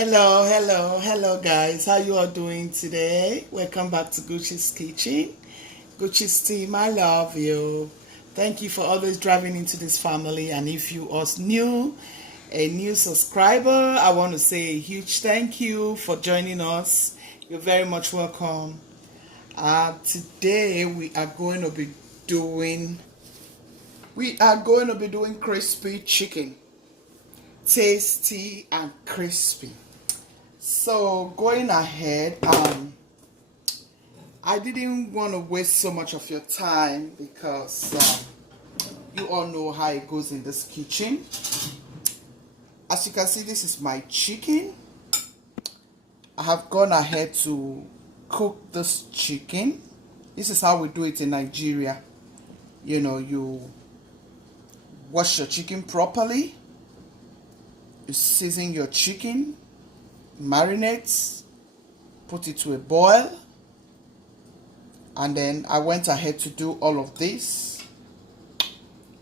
Hello guys, how you all doing today? Welcome back to Guchies kitchen. Guchies team, I love you. Thank you for always driving into this family, and if you are new, a new subscriber, I want to say a huge thank you for joining us. You're very much welcome. Today we are going to be doing crispy chicken, tasty and crispy. So going ahead, I didn't want to waste so much of your time because you all know how it goes in this kitchen. As you can see, this is my chicken. I have gone ahead to cook this chicken. This is how we do it in Nigeria. You know, you wash your chicken properly, you season your chicken, marinate, put it to a boil, and then I went ahead to do all of this.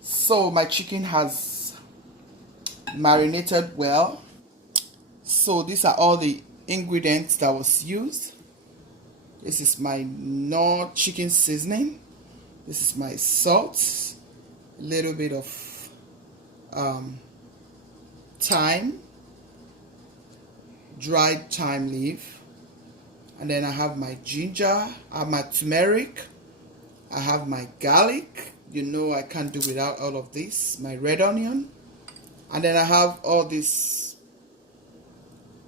So my chicken has marinated well. So these are all the ingredients that was used. This is my Knorr chicken seasoning. This is my salt, a little bit of thyme, dried thyme leaf, and then I have my ginger, I have my turmeric, I have my garlic. You know I can't do without all of this. My red onion, and then I have all these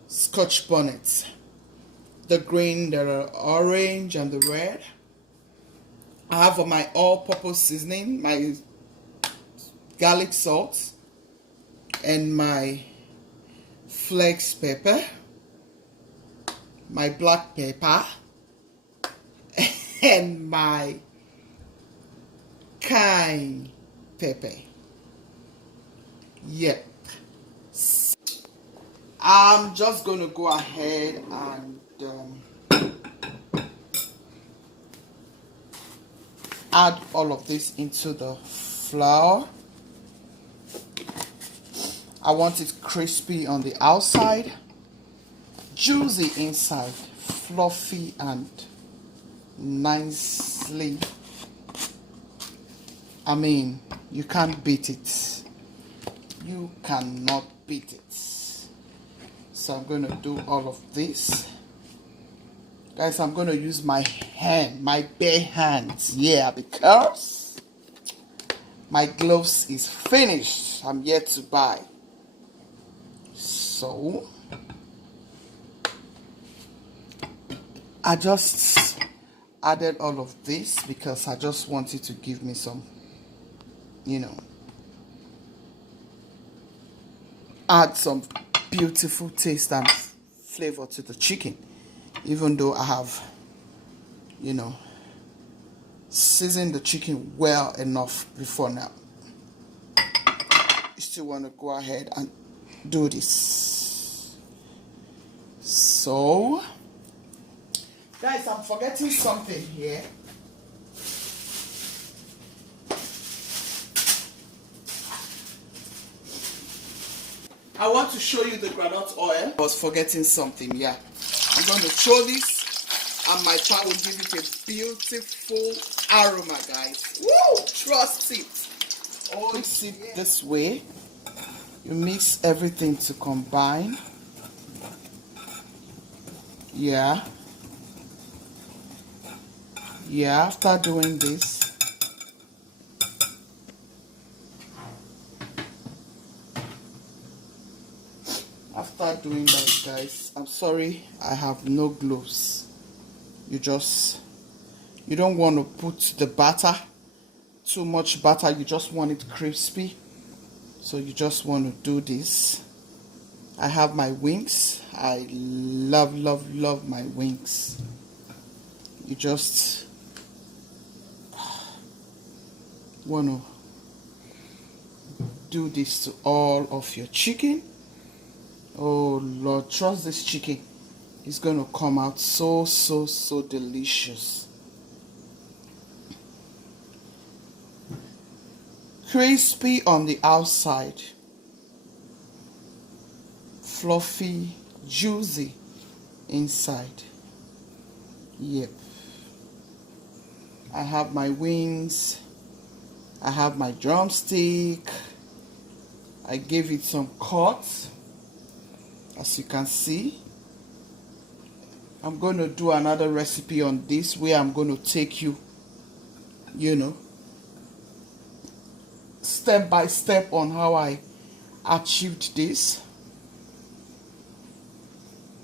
scotch bonnets, the green, the orange, and the red. I have my all-purpose seasoning, my garlic salt, and my flex pepper, my black pepper, and my cayenne pepper. Yep. I'm just going to go ahead and add all of this into the flour. I want it crispy on the outside, juicy inside, fluffy and nicely. I mean, you can't beat it. You cannot beat it. So I'm going to do all of this. Guys, I'm going to use my hand, my bare hands. Yeah, because my gloves is finished. I'm yet to buy. So I just added all of this because I just wanted to give me some, add some beautiful taste and flavor to the chicken, even though I have, seasoned the chicken well enough before now. You still want to go ahead and do this. So guys, I'm forgetting something here. I want to show you the groundnut oil. I was forgetting something. Yeah, I'm going to show this, and my pan will give it a beautiful aroma, guys. Woo! Trust it. Oh, mix it this way. You mix everything to combine. Yeah. After doing this, guys, I'm sorry I have no gloves. You don't want to put the batter, too much batter. You just want it crispy, so you just want to do this. I have my wings. I love my wings. You just want to do this to all of your chicken. Oh Lord, trust this chicken. It's going to come out so delicious. Crispy on the outside, fluffy, juicy inside. Yep. I have my wings. I have my drumstick. I gave it some cuts, as you can see. I'm going to do another recipe on this where I'm going to take you, step by step on how I achieved this.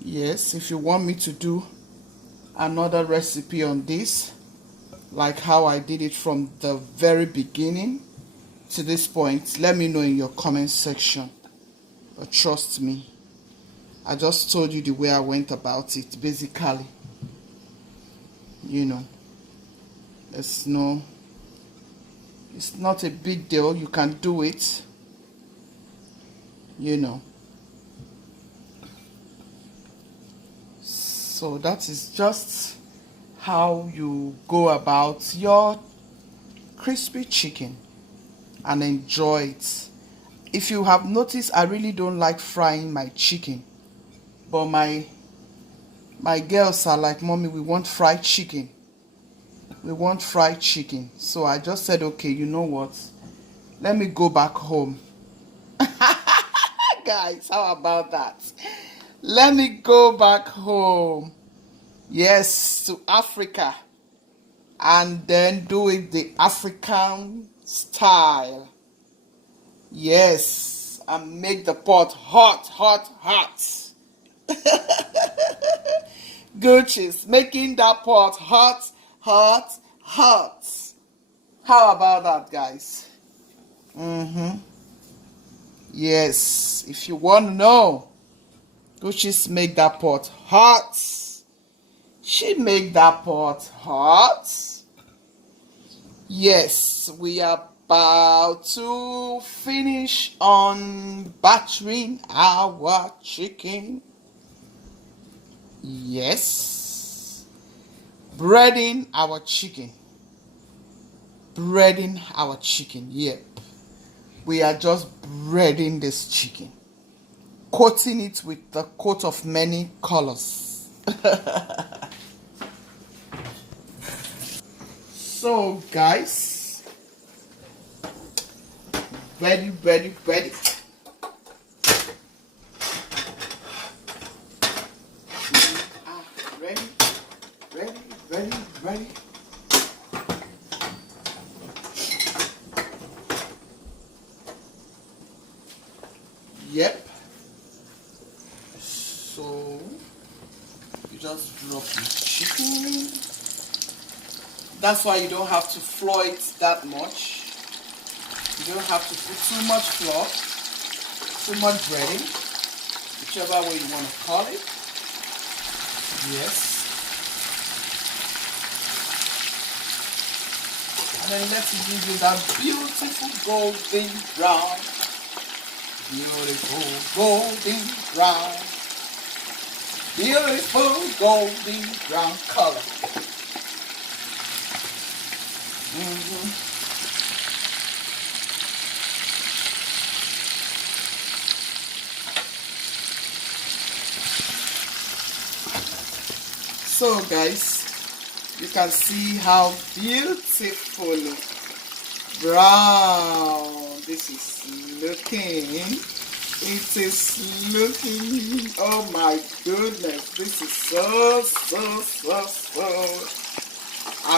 Yes, if you want me to do another recipe on this, like how I did it from the very beginning to this point, let me know in your comment section. But trust me, I just told you the way I went about it. Basically, it's not a big deal. You can do it, so that is just how you go about your crispy chicken and enjoy it. If you have noticed, I really don't like frying my chicken, but my girls are like, "Mommy, we want fried chicken. We want fried chicken." So I just said, okay, you know what? Let me go back home. Guys, how about that? Let me go back home. Yes, to Africa. And then do it the African style. Yes, and make the pot hot, hot, hot. Guchies, making that pot hot, hot, hot. How about that, guys? Yes, if you want to know, Guchies make that pot hot. She make that pot hot. Yes, we are about to finish on battering our chicken. Yes, breading our chicken. Breading our chicken. Yep, we are just breading this chicken, coating it with the coat of many colors. So guys, ready. Ready. Yep. So you just drop your chicken. That's why you don't have to flour it that much. You don't have to put too much flour, too much breading, whichever way you want to call it. Yes. And then let's give you that beautiful golden brown. Beautiful golden brown. Beautiful golden brown color. So guys, you can see how beautiful brown this is looking. It is looking, oh my goodness, this is so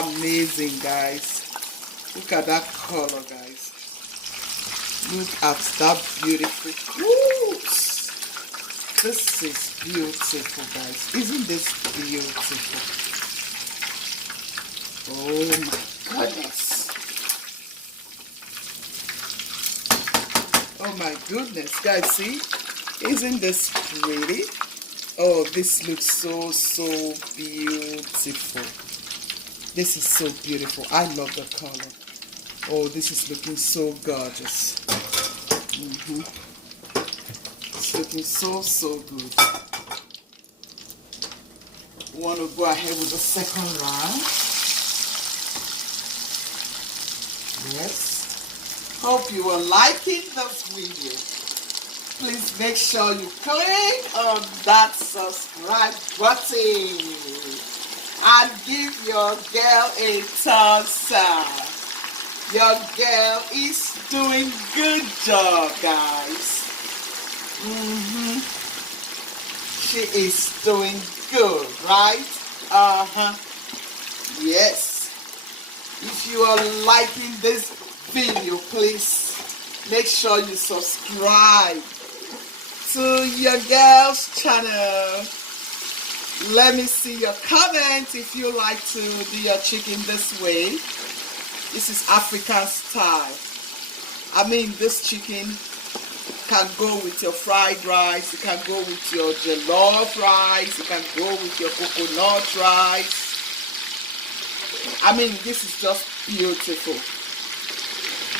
amazing, guys. Look at that color, guys. Look at that beautiful. Woo! This is beautiful, guys. Isn't this beautiful? Oh my goodness. Oh my goodness, guys, see? Isn't this pretty? Oh, this looks so beautiful. This is so beautiful. I love the color. Oh, this is looking so gorgeous. It's looking so good. We want to go ahead with the second round. Yes. Hope you are liking this video. please make sure you click on that subscribe button and give your girl a thumbs up. Your girl is doing good job, guys. She is doing good, right? Yes. If you are liking this video, please make sure you subscribe to your girl's channel. Let me see your comments if you like to do your chicken this way. This is African style. I mean, this chicken can go with your fried rice, it can go with your jollof rice, it can go with your coconut rice. I mean, this is just beautiful.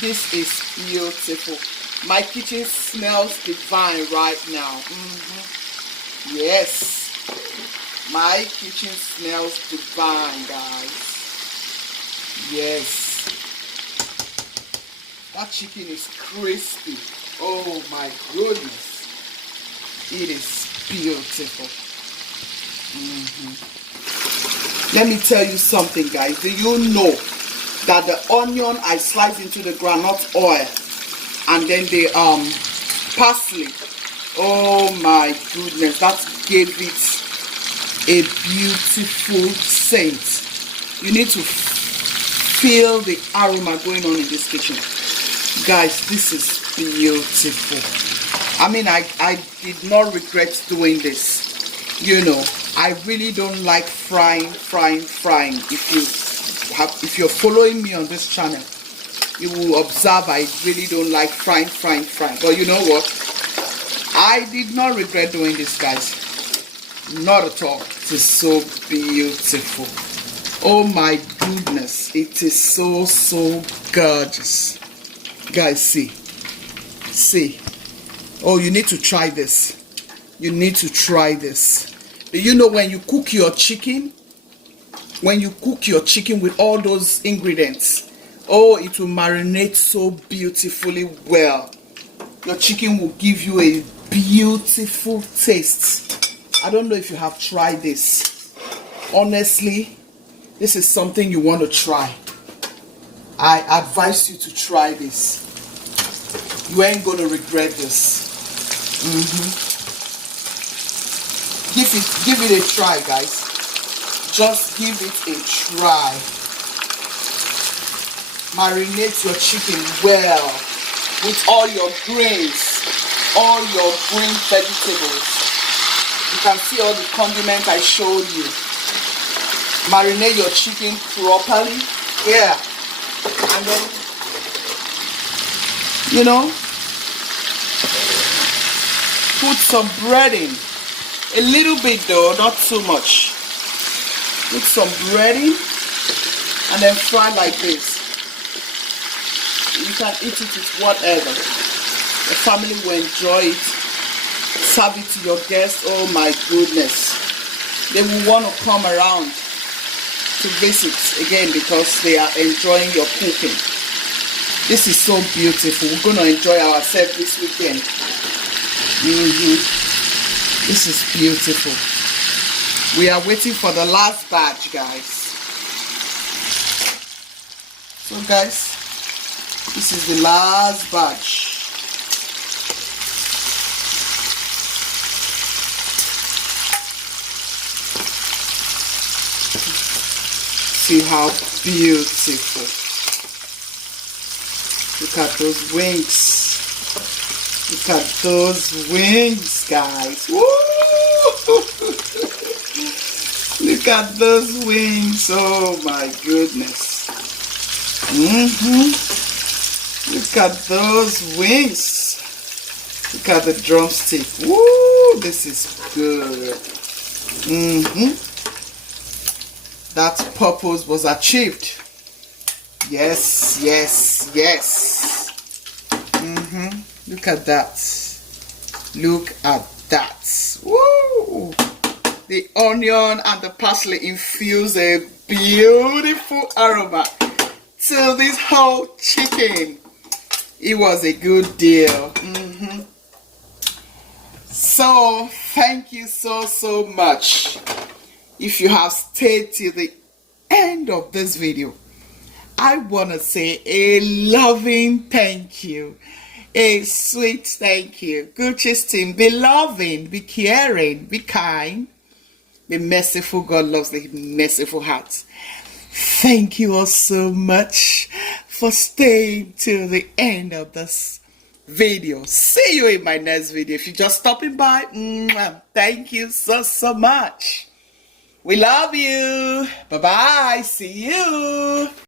This is beautiful. My kitchen smells divine right now. Yes, my kitchen smells divine, guys. Yes, that chicken is crispy. Oh my goodness, it is beautiful. Let me tell you something, guys. Do you know that the onion I sliced into the groundnut oil and then the parsley, oh my goodness, that gave it a beautiful scent. You need to feel the aroma going on in this kitchen, guys. This is beautiful. I mean, I did not regret doing this. You know, I really don't like frying. If you're following me on this channel, you will observe I really don't like frying. But you know what? I did not regret doing this, guys. Not at all. It is so beautiful. Oh my goodness, it is so gorgeous, guys. See. Oh, you need to try this. You need to try this. Do you know when you cook your chicken, with all those ingredients, oh, it will marinate so beautifully well. Your chicken will give you a beautiful taste. I don't know if you have tried this. Honestly, this is something you want to try. I advise you to try this. You ain't gonna regret this. Give it a try, guys. Just give it a try. Marinate your chicken well with all your grains, all your green vegetables. You can see all the condiments I showed you. Marinate your chicken properly. Yeah. And then, you know, put some bread in. A little bit though, not too much. Put some bread in and then fry like this. You can eat it with whatever. The family will enjoy it. Serve it to your guests. Oh my goodness. They will want to come around to visit again because they are enjoying your cooking. This is so beautiful. We're going to enjoy ourselves this weekend. This is beautiful. We are waiting for the last batch, guys. So guys, this is the last batch. See how beautiful. Look at those wings. Look at those wings, guys. Woo! Look at those wings. Oh my goodness. Look at those wings. Look at the drumstick. Woo! This is good. That purpose was achieved. Yes, yes, yes. Look at that. Look at that. Woo! The onion and the parsley infuse a beautiful aroma to this whole chicken. It was a good deal. So thank you so much. If you have stayed till the end of this video, I want to say a loving thank you, a sweet thank you. Guchies team, be loving, be caring, be kind, be merciful. God loves the merciful heart. Thank you all so much for staying till the end of this video. See you in my next video. If you're just stopping by, thank you so much. We love you. Bye bye. See you.